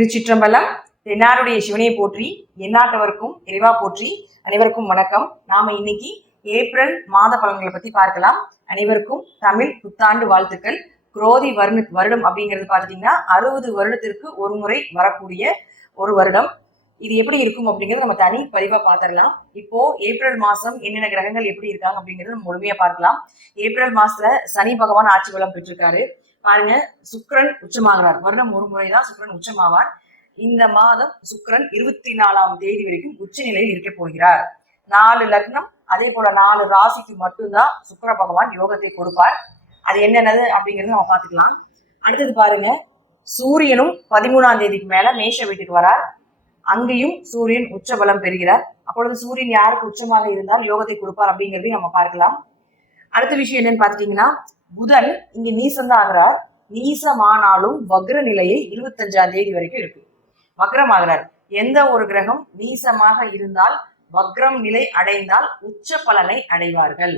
திருச்சிற்றம்பலம் தென்னாருடைய சிவனையை போற்றி எந்நாட்டவருக்கும் இறைவா போற்றி அனைவருக்கும் வணக்கம். நாம இன்னைக்கு ஏப்ரல் மாத பலன்களை பத்தி பார்க்கலாம். அனைவருக்கும் தமிழ் புத்தாண்டு வாழ்த்துக்கள். குரோதி வருண வருடம் அப்படிங்கிறது பார்த்துட்டீங்கன்னா அறுபது வருடத்திற்கு ஒரு முறை வரக்கூடிய ஒரு வருடம். இது எப்படி இருக்கும் அப்படிங்கிறது நம்ம தனி பதிவா பார்த்துடலாம். இப்போ ஏப்ரல் மாசம் என்னென்ன கிரகங்கள் எப்படி இருக்காங்க அப்படிங்கறத நம்ம முழுமையா பார்க்கலாம். ஏப்ரல் மாசத்துல சனி பகவான் ஆட்சி பலம் பெற்றிருக்காரு. பாருங்க சுக்ரன் உச்சமாகிறார். வருடம் ஒரு முறைதான் சுக்கிரன் உச்சமாவார். இந்த மாதம் சுக்கிரன் இருபத்தி நாலாம் தேதி வரைக்கும் உச்ச நிலையில் இருக்க போகிறார். நாலு லக்னம் அதே போல நாலு ராசிக்கு மட்டும்தான் சுக்கிர பகவான் யோகத்தை கொடுப்பார். அது என்னென்னது அப்படிங்கறத நம்ம பார்த்துக்கலாம். அடுத்தது பாருங்க சூரியனும் பதிமூணாம் தேதிக்கு மேல மேஷ வீட்டுக்கு வரார். அங்கேயும் சூரியன் உச்ச பலம் பெறுகிறார். அப்பொழுது சூரியன் யாருக்கு உச்சமாக இருந்தால் யோகத்தை கொடுப்பார் அப்படிங்கிறதையும் நம்ம பார்க்கலாம். அடுத்த விஷயம் என்னன்னு பாத்துட்டீங்கன்னா புதன் இங்க நீசம்தான் ஆகிறார் நீசமானாலும் வக்ர நிலையை இருபத்தஞ்சாம் தேதி வரைக்கும் இருக்கு வக்ரம் ஆகிறார் எந்த ஒரு கிரகம் நீசமாக இருந்தால் வக்ரம் நிலை அடைந்தால் உச்ச பலனை அடைவார்கள்.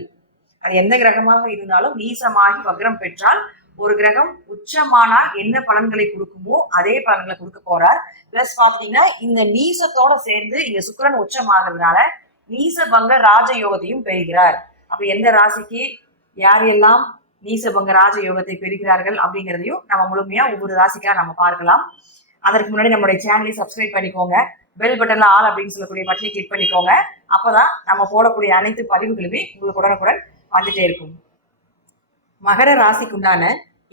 அது எந்த கிரகமாக இருந்தாலும் நீசமாகி வக்ரம் பெற்றால் ஒரு கிரகம் உச்சமானால் என்ன பலன்களை கொடுக்குமோ அதே பலன்களை கொடுக்க போறார். பிளஸ் பாத்தீங்கன்னா இந்த நீசத்தோட சேர்ந்து இங்க சுக்கிரன் உச்சமாகிறதுனால நீசபங்க ராஜயோகத்தையும் பெறுகிறார். அப்ப எந்த ராசிக்கு யார் எல்லாம் நீசபங்க ராஜயோகத்தை பெறுகிறார்கள் அப்படிங்கிறதையும் நம்ம முழுமையா ஒவ்வொரு ராசிக்கா நம்ம பார்க்கலாம். அதற்கு முன்னாடி நம்மளுடைய சேனலை சப்ஸ்கிரைப் பண்ணிக்கோங்க. பெல் பட்டன்ல ஆல் அப்படின்னு சொல்லக்கூடிய பட்டனை கிளிக் பண்ணிக்கோங்க. அப்பதான் நம்ம போடக்கூடிய அனைத்து பதிவுகளுமே உங்களுக்கு உடனுக்குடன் வந்துட்டே இருக்கும். மகர ராசிக்குண்டான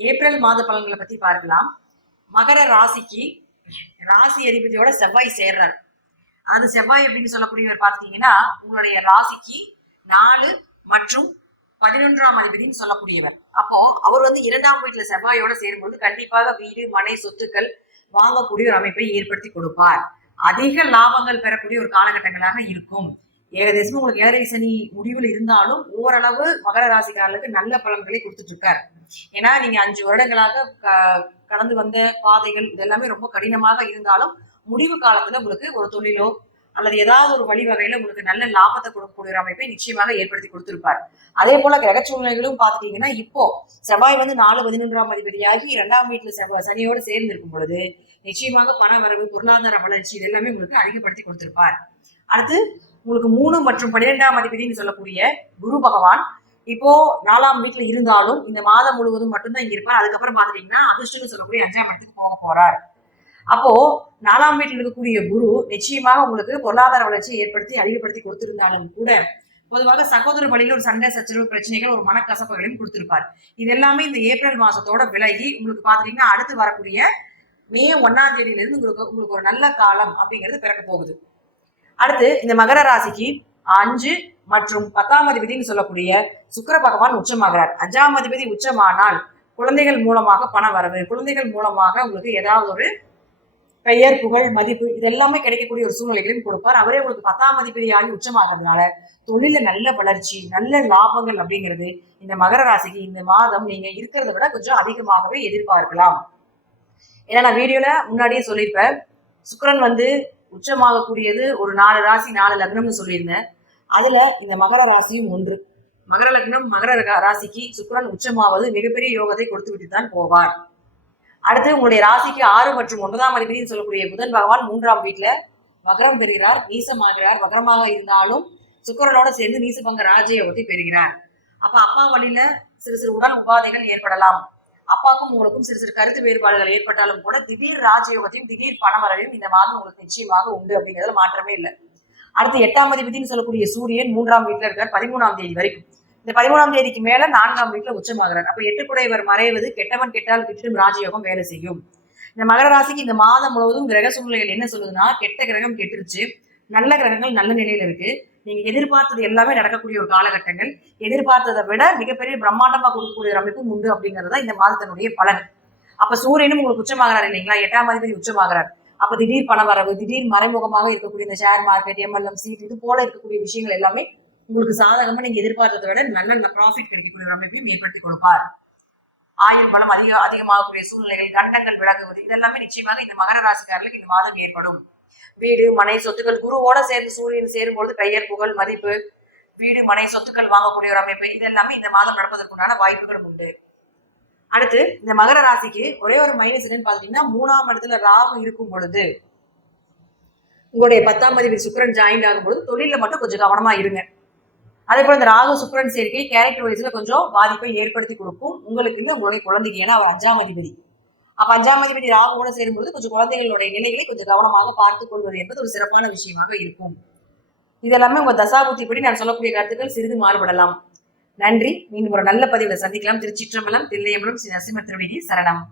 ஏப்ரல் மாத பலன்களை பத்தி பார்க்கலாம். மகர ராசிக்கு ராசி அதிபதியோட செவ்வாய் சேர்றார். அது செவ்வாய் அப்படின்னு சொல்லக்கூடியவர் பார்த்தீங்கன்னா உங்களுடைய ராசிக்கு நாலு மற்றும் பதினொன்றாம் அதிபதினு சொல்லக்கூடியவர். அப்போ அவர் வந்து இரண்டாம் வீட்டுல செவ்வாயோட சேரும்போது கண்டிப்பாக வீடு மனை சொத்துக்கள் வாங்கக்கூடிய ஒரு அமைப்பை ஏற்படுத்தி கொடுப்பார். அதிக லாபங்கள் பெறக்கூடிய ஒரு காலகட்டங்களாக இருக்கும். ஏகதேசம் உங்களுக்கு ஏழரை சனி முடிவில் இருந்தாலும் ஓரளவு மகர ராசிக்காரர்களுக்கு நல்ல பலன்களை கொடுத்துட்டு இருக்கார் ஏன்னா நீங்க அஞ்சு வருடங்களாக க- கடந்து வந்த பாதைகள் இதெல்லாமே ரொம்ப கடினமாக இருந்தாலும் முடிவு காலத்துல உங்களுக்கு ஒரு தொழிலோ அல்லது ஏதாவது ஒரு வழிவகையில உங்களுக்கு நல்ல லாபத்தை கொடுக்கக்கூடிய ஒரு அமைப்பை நிச்சயமாக ஏற்படுத்தி கொடுத்திருப்பார். அதே போல கிரக சூழ்நிலைகளும் பாத்துட்டீங்கன்னா இப்போ செவ்வாய் வந்து நாலு பதினொன்றாம் அதிபதியாகி இரண்டாம் வீட்டுல செவ்வாய் சனியோடு சேர்ந்து இருக்கும் பொழுது நிச்சயமாக பண வரவு பொருளாதார வளர்ச்சி இது எல்லாமே உங்களுக்கு அதிகப்படுத்தி கொடுத்திருப்பார். அடுத்து உங்களுக்கு மூணு மற்றும் பன்னிரெண்டாம் அதிபதினு சொல்லக்கூடிய குரு பகவான் இப்போ நாலாம் வீட்டுல இருந்தாலும் இந்த மாதம் முழுவதும் மட்டும்தான் இங்க இருப்பார். அதுக்கப்புறம் பாத்துட்டீங்கன்னா அதிர்ஷ்டம்னு சொல்லக்கூடிய அஞ்சாம் இடத்துக்கு போக போறார். அப்போ நாலாம் வீட்டில் இருக்கக்கூடிய குரு நிச்சயமாக உங்களுக்கு பொருளாதார வளர்ச்சியை ஏற்படுத்தி அதிகப்படுத்தி கொடுத்திருந்தாலும் கூட பொதுவாக சகோதர வழியில் ஒரு சண்டை சச்சரவு பிரச்சனைகள் ஒரு மனக்கசப்புகளையும் கொடுத்திருப்பார். இது எல்லாமே இந்த ஏப்ரல் மாசத்தோட விலகி உங்களுக்கு பாத்தீங்கன்னா அடுத்து வரக்கூடிய மே ஒன்னாம் தேதியில இருந்து உங்களுக்கு உங்களுக்கு ஒரு நல்ல காலம் அப்படிங்கிறது பிறக்க போகுது. அடுத்து இந்த மகர ராசிக்கு அஞ்சு மற்றும் பத்தாம் அதிபதினு சொல்லக்கூடிய சுக்கர பகவான் உச்சமாகிறார். அஞ்சாம் அதிபதி உச்சமானால் குழந்தைகள் மூலமாக பண வரவு குழந்தைகள் மூலமாக உங்களுக்கு ஏதாவது ஒரு பெயர் புகழ் மதிப்பு இதெல்லாமே கிடைக்கக்கூடிய ஒரு சூழ்நிலைகளையும் கொடுப்பார். அவரே உங்களுக்கு பத்தாம் அதிபதியாகி உச்சமாகிறதுனால தொழில நல்ல வளர்ச்சி நல்ல லாபங்கள் அப்படிங்கிறது இந்த மகர ராசிக்கு இந்த மாதம் நீங்க இருக்கிறத விட கொஞ்சம் அதிகமாகவே எதிர்பார்க்கலாம். ஏன்னா நான் வீடியோல முன்னாடியே சொல்லியிருப்பேன். சுக்கரன் வந்து உச்சமாகக்கூடியது ஒரு நாலு ராசி நாலு லக்னம்னு சொல்லியிருந்தேன். அதுல இந்த மகர ராசியும் ஒன்று. மகர லக்னம் மகர ரா- ராசிக்கு சுக்கரன் உச்சமாவது மிகப்பெரிய யோகத்தை கொடுத்து விட்டு தான் போவார். அடுத்து உங்களுடைய ராசிக்கு ஆறு மற்றும் ஒன்பதாம் அதிபதினு சொல்லக்கூடிய புதன் பகவான் மூன்றாம் வீட்டுல வக்ரம் பெறுகிறார் நீசமாகிறார். வக்ரமாக இருந்தாலும் சுக்கரனோட சேர்ந்து நீசபங்க ராஜயோகத்தை பெறுகிறார். அப்ப அப்பா வழியில சிறு சிறு உடல் உபாதைகள் ஏற்படலாம். அப்பாவுக்கும் உங்களுக்கும் சிறு சிறு கருத்து வேறுபாடுகள் ஏற்பட்டாலும் கூட திடீர் ராஜயோகத்தையும் திடீர் பணவரவையும் இந்த மாதம் உங்களுக்கு நிச்சயமாக உண்டு அப்படிங்கிறதுல மாற்றமே இல்லை. அடுத்து எட்டாம் அதிபதினு சொல்லக்கூடிய சூரியன் மூன்றாம் வீட்டில் இருக்கார் பதிமூணாம் தேதி வரைக்கும். இந்த பதிமூணாம் தேதிக்கு மேல நான்காம் வீட்டுல உச்சமாகிறார். அப்ப எட்டுக்குடையவர் மறைவது கெட்டவன் கெட்டால் கிட்டும் ராஜயோகம் வேலை செய்யும். இந்த மகர ராசிக்கு இந்த மாதம் முழுவதும் கிரக சூழ்நிலைகள் என்ன சொல்லுதுன்னா கெட்ட கிரகம் கெட்டுருச்சு. நல்ல கிரகங்கள் நல்ல நிலையில இருக்கு. நீங்க எதிர்பார்த்தது எல்லாமே நடக்கக்கூடிய ஒரு காலகட்டங்கள். எதிர்பார்த்ததை விட மிகப்பெரிய பிரம்மாண்டமா கொடுக்கக்கூடிய ஒரு அமைப்பும் உண்டு அப்படிங்கிறது தான் இந்த மாதத்தினுடைய பலன். அப்ப சூரியனும் உங்களுக்கு உச்சமாகிறார் இல்லைங்களா? எட்டாம் அதிபதி உச்சமாகிறார். அப்ப திடீர் பண வரவு திடீர் மறைமுகமாக இருக்கக்கூடிய இந்த ஷேர் மார்க்கெட் எம்எல்எம் சீட் இது போல இருக்கக்கூடிய விஷயங்கள் எல்லாமே உங்களுக்கு சாதகமா நீங்க எதிர்பார்த்ததை விட நல்ல ப்ராஃபிட் கிடைக்கக்கூடிய ஒரு அமைப்பையும் ஏற்படுத்தி கொடுப்பார். ஆயுள் பலம் அதிக அதிகமாகக்கூடிய சூழ்நிலைகள் கண்டங்கள் விலகுவது இதெல்லாமே நிச்சயமாக இந்த மகர ராசிக்காரர்களுக்கு இந்த மாதம் ஏற்படும். வீடு மனை சொத்துக்கள் குருவோட சேர்ந்து சூரியன் சேரும்பொழுது பெயர் புகழ் மதிப்பு வீடு மனை சொத்துக்கள் வாங்கக்கூடிய ஒரு அமைப்பு இதெல்லாமே இந்த மாதம் நடப்பதற்குண்டான வாய்ப்புகளும் உண்டு. அடுத்து இந்த மகர ராசிக்கு ஒரே ஒரு மைனஸ் என்னன்னு பாத்தீங்கன்னா மூணாம் இடத்துல ராகு இருக்கும் பொழுது உங்களுடைய பத்தாம் பதிவு சுக்கரன் ஜாயின் ஆகும் பொழுது தொழில மட்டும் கொஞ்சம் கவனமா இருங்க. அதே போல இந்த ராகு சுக்கரன் சேர்க்கை கேரக்டர் வைஸ்ல கொஞ்சம் பாதிப்பை ஏற்படுத்தி கொடுக்கும். உங்களுக்கு இல்லை உங்களுடைய குழந்தைக்கு ஏன்னா அவர் அஞ்சாம் அதிபதி. அப்ப அஞ்சாம் அதிபதி ராகுவோட சேரும்போது கொஞ்சம் குழந்தைகளுடைய நிலைகளை கொஞ்சம் கவனமாக பார்த்துக் கொள்வது என்பது ஒரு சிறப்பான விஷயமாக இருக்கும். இதெல்லாமே உங்க தசாபுத்திப்படி நான் சொல்லக்கூடிய கருத்துக்கள் சிறிது மாறுபடலாம். நன்றி. மீண்டும் ஒரு நல்ல பதிவில் சந்திக்கலாம். திருச்சிற்றம்பலம் தில்லையம்பலம் ஸ்ரீ நரசிம்ம திருவேதி சரணம்.